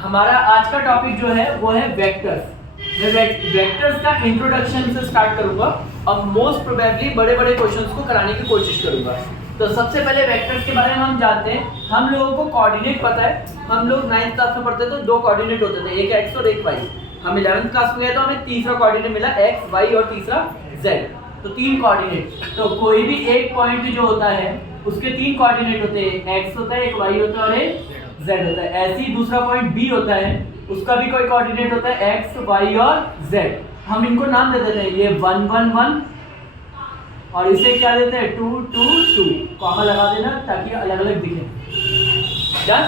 हमारा आज का टॉपिक जो है वो है वेक्टर्स। मैं वेक्टर्स का इंट्रोडक्शन से स्टार्ट करूंगा और मोस्ट प्रोबेबली बड़े बड़े क्वेश्चंस को कराने की कोशिश करूंगा। तो सबसे पहले वेक्टर्स के बारे में हम जानते हैं। हम लोगों को कोऑर्डिनेट पता है, हम लोग 9th क्लास में पढ़ते तो दो कोऑर्डिनेट होते थे, एक x और एक y। हम 11th क्लास में गए तो हमें तीसरा कोऑर्डिनेट मिला x, y और तीसरा z। तो तीन कोऑर्डिनेट। तो कोई भी एक पॉइंट जो होता है उसके तीन कोऑर्डिनेट होते हैं, x होता है, एक y होता है और एक z होता है। ऐसे ही दूसरा पॉइंट b होता है, उसका भी कोई कोऑर्डिनेट होता है x, y और z। हम इनको नाम दे देते हैं, ये 1 1 1 और इसे क्या देते हैं 2 2 2। कॉमा लगा देना ताकि अलग अलग दिखे। डन।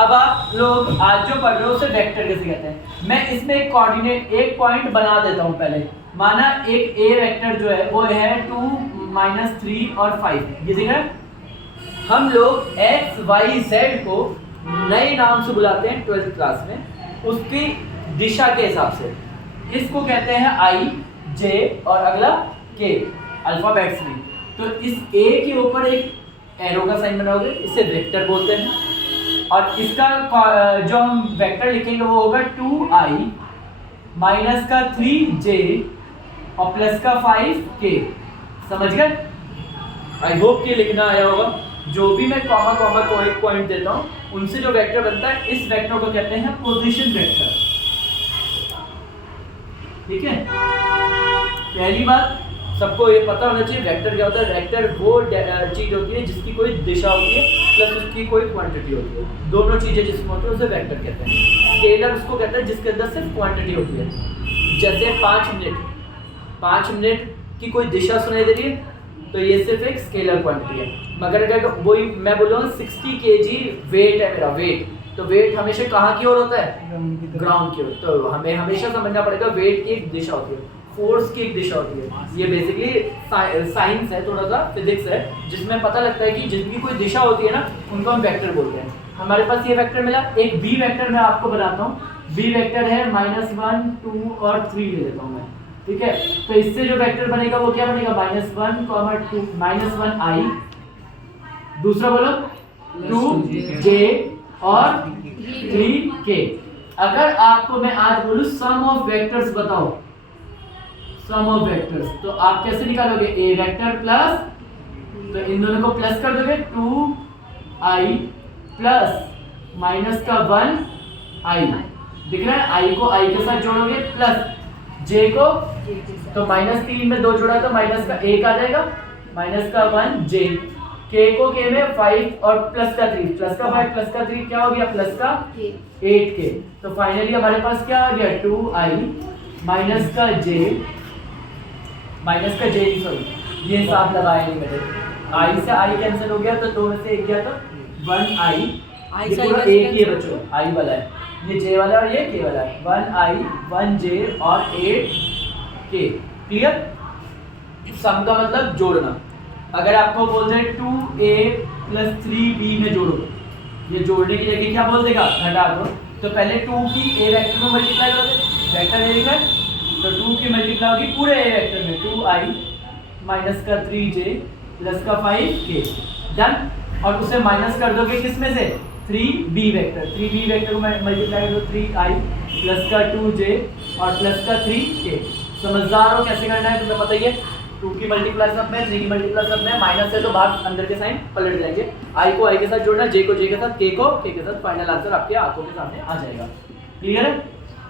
अब आप लोग आज जो पढ़ रहे हो उसे वेक्टर कैसे कहते हैं। मैं इसमें एक कोऑर्डिनेट एक पॉइंट बना देता हूं। पहले माना एक a वेक्टर जो है वो है 2 -3 और 5। ये दिख रहा है। हम लोग x y z को नए नाम से बुलाते हैं 12th क्लास में, उसकी दिशा के हिसाब से। इसको कहते हैं i, j और अगला k, अल्फाबेट्स में। तो इस a के ऊपर एक एरो का साइन बनाओगे, इसे वेक्टर बोलते हैं। और इसका जो हम वेक्टर लिखेंगे वो होगा 2i माइनस का 3j और प्लस का 5k। समझ गए? आई होप कि लिखना आया होगा। जो भी मैं कॉमा कॉमा को एक पॉइंट देता हूं उनसे जो वेक्टर बनता है, इस वेक्टर को कहते हैं पोजीशन वेक्टर। ठीक है। पहली बात सबको ये पता होना चाहिए वेक्टर क्या होता है। वेक्टर वो चीज होती है जिसकी कोई दिशा होती है प्लस उसकी कोई क्वांटिटी होती है। दोनों चीजें जिसमें होती है उसे वेक्टर कहते हैं। स्केलर उसको कहते हैं जिसके अंदर सिर्फ क्वांटिटी होती है। जैसे 5 मिनट की कोई दिशा सुनाई दे रही है तो ये सिर्फ एक स्केलर क्वांटिटी है। मगर अगर वही मैं बोल रहा हूँ 60 kg वेट है मेरा, वेट, तो वेट हमेशा कहाँ की ओर होता है? ग्राउंड की ओर। तो हमें हमेशा समझना पड़ेगा वेट की एक दिशा होती है, फोर्स की एक दिशा होती है। ये बेसिकली साइंस है, थोड़ा सा फिजिक्स है, जिसमें पता लगता है कि जिनकी कोई दिशा होती है ना उनको हम वेक्टर बोलते हैं। हमारे पास ये वेक्टर मिला। एक बी वेक्टर मैं आपको बनाता हूँ। बी वेक्टर है -1 2 और 3 ले लेता हूँ मैं। ठीक है। तो इससे जो वेक्टर बनेगा वो क्या बनेगा? -1 2 -1i, दूसरा बोलो 2j और 3k। अगर आपको मैं आज बोलूं सम ऑफ वेक्टर्स बताओ, सम ऑफ वेक्टर्स, तो आप कैसे निकालोगे? a वेक्टर प्लस, तो इन दोनों को प्लस कर दोगे 2i प्लस माइनस का 1i। दिख रहा है? i को i के साथ जोड़ोगे प्लस j को, तो -3 में 2 जोड़ा तो माइनस का 1 आ जाएगा, माइनस का 1j। k को k में 5 और प्लस का 3, प्लस का 5 प्लस का 3 क्या हो गया? प्लस का 8k। तो फाइनली हमारे पास क्या आ गया? 2i माइनस का j, सॉरी ये हिसाब लगाया नहीं मैंने। i से i कैंसिल हो गया तो 2 में से 1 गया तो 1i। ये पूरा एक ही है बच्चों, i वाला है, ये j वाला और ये k वाला है। 1i 1j और 8k। क्लियर? सम का मतलब जोड़ना। अगर आपको बोल दे 2a प्लस 3b में जोड़ो, ये जोड़ने की जगह क्या बोल देगा? घटा दो। तो पहले 2 की a वेक्टर में मल्टीप्लाई करोगे, वेक्टर ए लिखा है तो 2 की मल्टीप्लाई होगी पूरे a वेक्टर में 2i माइनस का 3j प्लस का 5k। डन। और उसे माइनस कर दोगे किस में से? 3b vector. 3b वेक्टर को मल्टीप्लाई करो 3i प्लस का 2j और प्लस का 3k। समझदार हो कैसे करना है? तुम्हें पता ही है। 2 की मल्टीप्लाई सब में, 3 की मल्टीप्लाई सब में, माइनस है तो बाहर अंदर के साइन पलट जाएंगे। i को i के साथ जोड़ना, j को j के साथ, k को k के साथ। फाइनल आंसर आपके आंखों के सामने आ जाएगा। क्लियर है?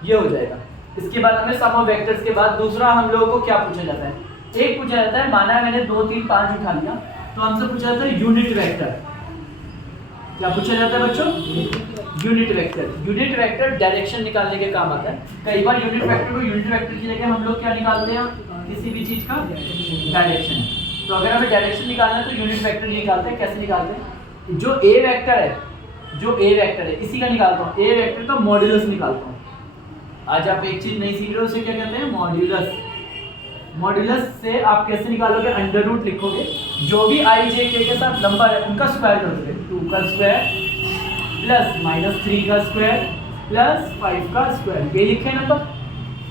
ये हो जाएगा। इसके बाद हमें सम ऑफ वेक्टर्स के बाद दूसरा हम लोगों को क्या पूछा जाता है? एक पूछा जाता है, माना है मैंने 2 3 5 उठा लिया तो हमसे पूछा जाता है यूनिट वेक्टर। क्या पूछा जाता है बच्चों? Unit vector. Unit vector direction निकालने के काम आता है। कई बार यूनिट वेक्टर को यूनिट वेक्टर की जगह हम लोग क्या निकालते हैं? किसी भी चीज का डायरेक्शन। तो अगर हमें डायरेक्शन निकालना है तो यूनिट वेक्टर निकालते हैं। कैसे निकालते हैं? जो a वेक्टर है, इसी का निकालता हूँ। a वेक्टर का मॉड्यूलस निकालता हूँ। आज आप एक चीज नहीं सीख रहे हो, उसे क्या कहते हैं? मॉड्यूलस। मॉड्यूलस से आप कैसे निकालोगे? अंडर रूट लिखोगे, जो भी i j k के साथ नंबर है उनका स्क्वायर करोगे। 2 का स्क्वायर प्लस -3 का स्क्वायर प्लस 5 का स्क्वायर। ये लिखे नंबर,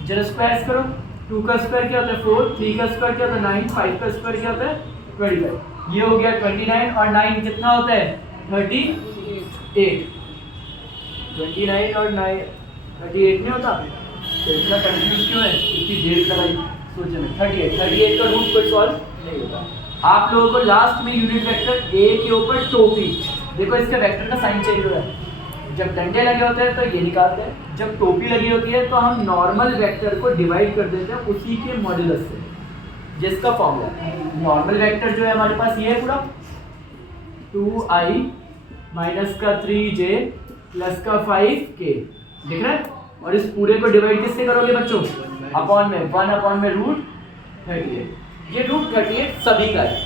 जरा स्क्वायर करो। 2 का स्क्वायर क्या होता है? 4, 3 का स्क्वायर क्या होता है? 9, 5 का स्क्वायर क्या होता है? 25। ये हो गया 29 और 9 कितना होता है? 38। 29 और 38 नहीं होता, तो इतना कंफ्यूज क्यों है, इतनी देर लगाई सोचने में। 38 का रूट कोई सॉल्व नहीं होता। आप लोगों को लास्ट में यूनिट वेक्टर ए के ऊपर टोपी, देखो इसके वेक्टर का साइन चेंज हो रहा है। जब डंडे लगे होते हैं तो ये निकालते हैं, जब टोपी लगी होती है तो हम नॉर्मल वेक्टर को डिवाइड कर देते हैं उसी के मॉड्यूलस से, जिसका फॉर्मूला नॉर्मल वेक्टर जो है हमारे पास ये है पूरा 2i माइनस का 3j प्लस का 5k, दिख रहा है। और इस पूरे को डिवाइड किससे करोगे बच्चों, अपॉन में 1 अपॉन में रूट 38। ये रूट 38 सभी का है।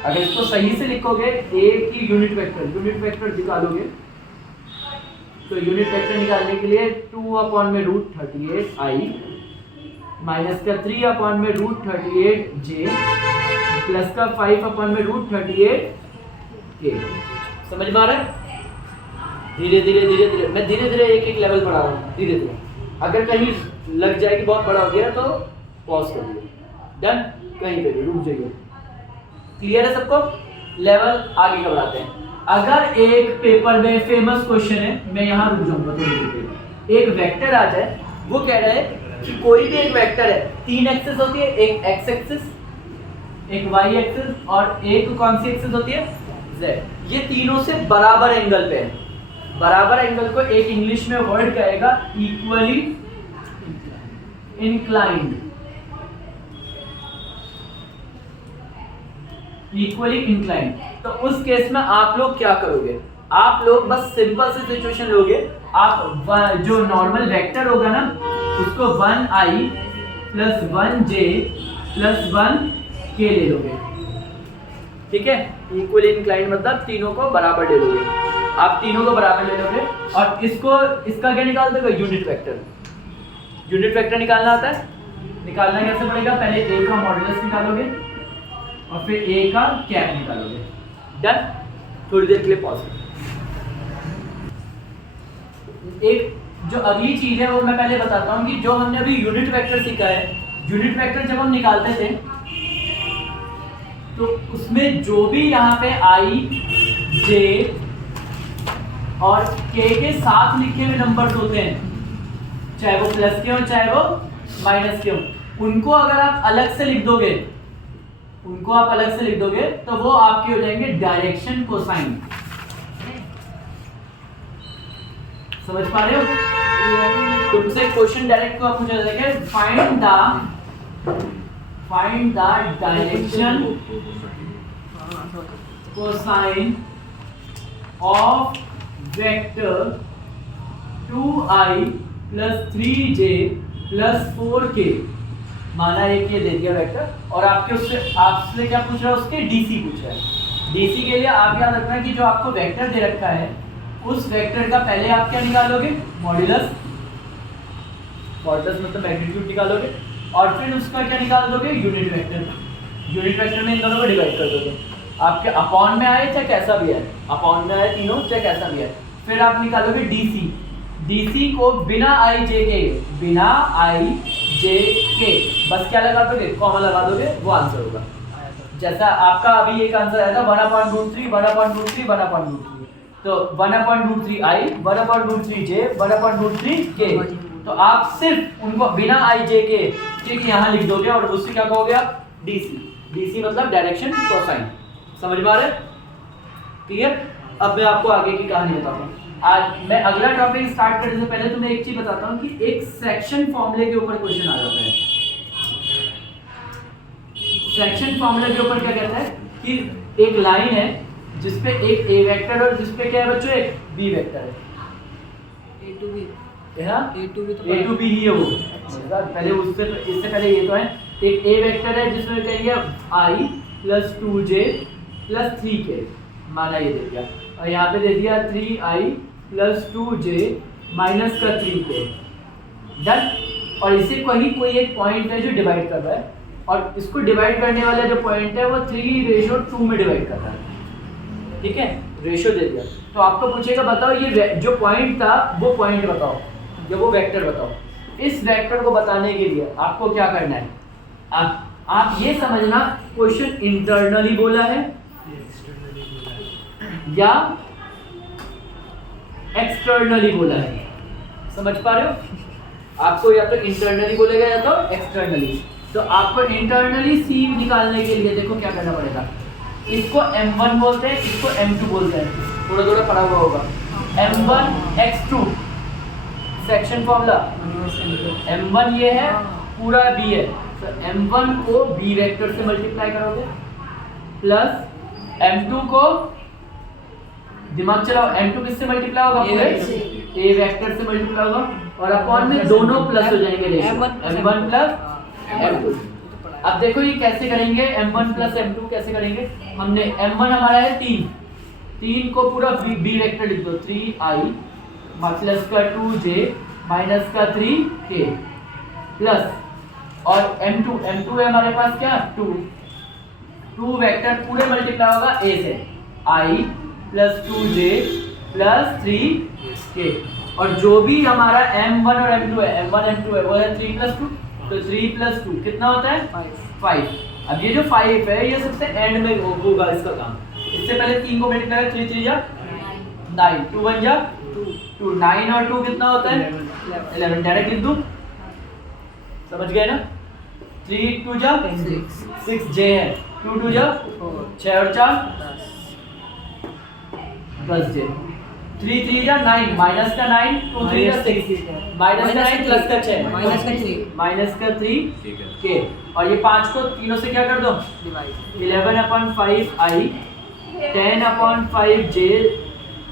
अगर इसको सही से लिखोगे ए की यूनिट वेक्टर निकालोगे, तो यूनिट वेक्टर निकालने के लिए 2 अपॉन में रूट 38i माइनस का 3 अपॉन में रूट 38j प्लस का 5 अपॉन में रूट 38k। समझ में आ रहा है? धीरे धीरे मैं धीरे धीरे एक लेवल बढ़ा रहा हूँ, धीरे धीरे। अगर कहीं लग जाएगी बहुत बड़ा हो गया तो पॉज कर दीजिए, डन, कहीं पे भी रुक जाइए। क्लियर है सबको? लेवल आगे का बढ़ाते हैं। अगर एक पेपर में फेमस क्वेश्चन है, मैं यहाँ रुक जाऊंगा थोड़ी देर के, एक वेक्टर आ जाए, वो कह रहा है कि कोई भी एक वेक्टर है, 3 एक्सिस होती है, एक एक्स एक्सिस, एक वाई एक्सिस और एक कौन सी एक्सिस होती है, जेड। ये तीनों से बराबर एंगल पे है। बराबर एंगल को एक इंग्लिश में वर्ड कहेगा इक्वली इंक्लाइंड। Equally inclined. तो उस केस में आप लोग क्या करोगे, आप लोग बस सिंपल सी सिचुएशन लोगे। आप जो नॉर्मल वेक्टर होगा ना, उसको 1i plus 1j plus 1k ले लोगे, ठीक है। इक्वली इंक्लाइंड मतलब तीनों को बराबर ले लोगे, आप तीनों को बराबर ले लोगे। और इसका क्या निकाल दोगे, यूनिट वेक्टर। यूनिट वेक्टर निकालना आता है, निकालना कैसे पड़ेगा, पहले ए का मॉडुलस निकालोगे और फिर ए का कैप निकालोगे, डन। थोड़ी देर के लिए पॉज। एक जो अगली चीज है वो मैं पहले बताता हूँ कि जो हमने अभी यूनिट वेक्टर सीखा है, यूनिट वेक्टर जब हम निकालते थे तो उसमें जो भी यहाँ पे i, j और k के साथ लिखे हुए नंबर्स होते हैं, चाहे वो प्लस के हो चाहे वो माइनस के हो, उनको अगर आप अलग से लिख दोगे, तो वो आपके हो जाएंगे डायरेक्शन कोसाइन। समझ पा रहे हो? तुमसे क्वेश्चन डायरेक्ट को पूछा जाएगा, find the direction cosine of vector 2i plus 3j plus 4k। माना एक ये दे दिया वेक्टर, और आपसे क्या पूछ रहा है, उसके डीसी पूछ रहा है। डीसी के लिए आप याद रखना कि जो आपको वेक्टर दे रखा है, उस वेक्टर का पहले आप क्या निकालोगे, मॉड्यूलस मतलब मैग्नीट्यूड निकालोगे, और फिर उसका क्या निकाल दोगे, यूनिट वेक्टर। यूनिट वेक्टर में इन दोनों को डिवाइड कर दोगे। आपके अपॉन में आए चाहे कैसा भी है, अपॉन में आए तीनों चाहे कैसा भी है, फिर आप निकालोगे डीसी। डीसी को बिना आई जे के बस क्या लगा दोगे, कॉमा लगा दोगे, वो आंसर होगा। जैसा आपका अभी एक आंसर आया था 1/√3 1/√3 1/√3, तो 1/√3 i 1/√3j 1/√3k। तो आप सिर्फ उनको बिना आई जे के ठीक यहाँ लिख दोगे और उससे क्या कहोगे आप, डीसी मतलब डायरेक्शन कोसाइन। समझ में आ रहा है? क्लियर? अब मैं आपको आगे की कहानी बताता हूँ। आज मैं अगला टॉपिक स्टार्ट करने से पहले तुम्हें एक चीज बताता हूँ कि एक सेक्शन फॉर्मूले के ऊपर क्वेश्चन आ जाता है। सेक्शन फॉर्मूले के ऊपर क्या कहता है कि एक लाइन है जिसपे एक ए वेक्टर और जिसपे क्या है बच्चों, एक बी वेक्टर है। ए टू बी ही है वो। पहले इससे पहले ये तो है, एक ए वेक्टर है जिसमें कहेंगे i plus 2j plus 3k, माना ये दे दिया, और यहाँ पे दे दिया 3i प्लस 2j माइनस का 3k, डन। और इसे कोई एक पॉइंट है जो डिवाइड कर रहा है, और इसको डिवाइड करने वाला जो पॉइंट है वो 3:2 में डिवाइड कर रहा है, ठीक है, रेशो दे दिया। तो आपको पूछेगा बताओ ये जो पॉइंट था वो पॉइंट बताओ, जो वो वेक्टर बताओ। इस वेक्टर को बताने के लिए आपको क्या करना है, आप ये समझना क्वेश्चन इंटरनली बोला है या एक्सटर्नली बोला है, समझ पा रहे हो? आपको या तो इंटरनली बोलेगा या तो एक्सटर्नली। तो आपको इंटरनली सी निकालने के लिए देखो क्या करना पड़ेगा, इसको m1 बोलते हैं, इसको m2 बोलते हैं, थोड़ा थोड़ा पढ़ा हुआ होगा। m1 x2 section formula, m1 ये है, पूरा b है, तो m1 को b वेक्टर से मल्टीप्लाई करोगे प्लस m2 को, दिमाग चलाओ, m2 किससे मल्टीप्लाई होगा? पूरे a वेक्टर से मल्टीप्लाई होगा और अपॉन में दोनों प्लस हो जाएंगे, रेशियो m1 प्लस m2। अब देखो ये कैसे करेंगे, m1 प्लस m2 कैसे करेंगे? हमने m1 हमारा है 3 को पूरा b वेक्टर लिख दो, 3i प्लस का 2j माइनस का 3k प्लस, और m2 है हमारे पास क्या, 2 वेक्टर पूरे मल्टीप्लाई होगा a से, i plus 2j plus 3k, और जो भी हमारा m1 और m2 है, m1 m2 है, वो है 3 प्लस 2, तो 3 प्लस 2 कितना होता है? 5। अब ये जो 5 है ये सबसे एंड में होगा इसका काम। इससे पहले 3 को मल्टीप्लाई कर, 3 3 जा 9, 2 1 जा 2, 9 और 2 कितना होता है? 11। डायरेक्ट लिख दूं, समझ गए ना? 3 2 जा 6 j है, 2 2 जा 6 और 4 10 j, 3 3 जा 9 माइनस का 9, 2 3 जा 6 माइनस का 9 प्लस का 6 माइनस का 3 k, और ये 5 को तीनों से क्या कर दो? 11/5 i, 10/5 j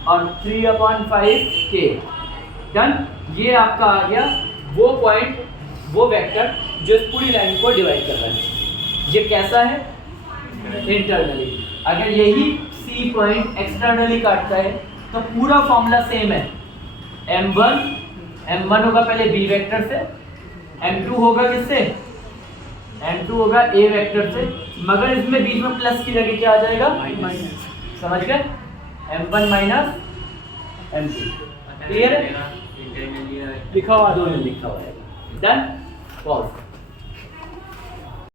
और 3/5 k। डन। ये आपका आ गया वो पॉइंट, वो वेक्टर जो इस पूरी लाइन को डिवाइड कर रहा है। ये कैसा है? इंटरनली। अगर यही सी पॉइंट एक्सटर्नली काटता है तो पूरा फॉर्मूला सेम है। m1 होगा पहले b वेक्टर से, m2 होगा किससे? m2 होगा a वेक्टर से, मगर इसमें बीच में प्लस की जगह क्या आ जाएगा? माइनस। समझ गए? m1 minus m2। क्लियर है? लिखा हुआ, दो में लिखा हुआ है। डन। पॉज।